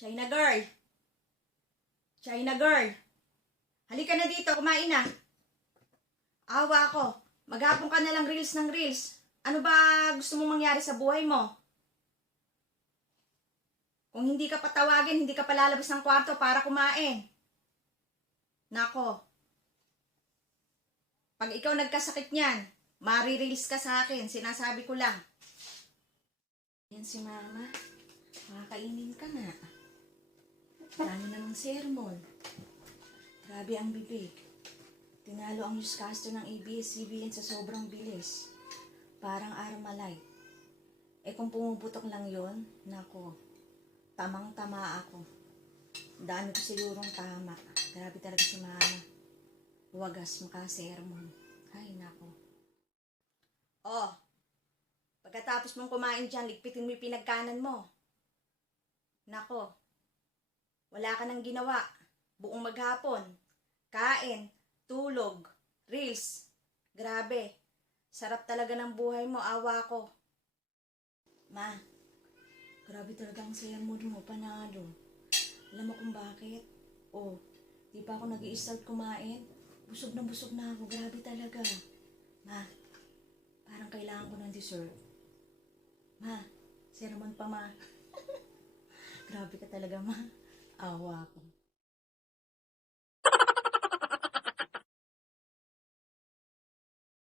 China girl! China girl! Halika na dito, kumain na. Awa ako. Maghapon ka na lang reels ng reels. Ano ba gusto mong mangyari sa buhay mo? Kung hindi ka patawagin, hindi ka palalabas ng kwarto para kumain. Nako. Pag ikaw nagkasakit niyan, mari-reels ka sa akin. Sinasabi ko lang. Yan si mama. Makakainin ka na. Dami namang sermon. Grabe ang bibig. Tinalo ang newscaster ng ABS-CBN sa sobrang bilis. Parang Armalite. Eh kung pumuputok lang yon, nako, tamang-tama ako. Dami ko sigurong tama. Grabe talaga si mama. Wagas makasermon. Ay, nako. Oh, pagkatapos mong kumain dyan, ligpitin mo yung pinagkanan mo. Nako, wala ka nang ginawa. Buong maghapon. Kain, tulog, reels. Grabe. Sarap talaga ng buhay mo, awa ko. Ma, grabe talaga ang sermon mo, panalo. Alam mo kung bakit? Oh, di pa ako nag-i-start kumain. Busog na ako, grabe talaga. Ma, parang kailangan ko ng dessert. Ma, sermon pa ma. Grabe ka talaga ma. Awa ko.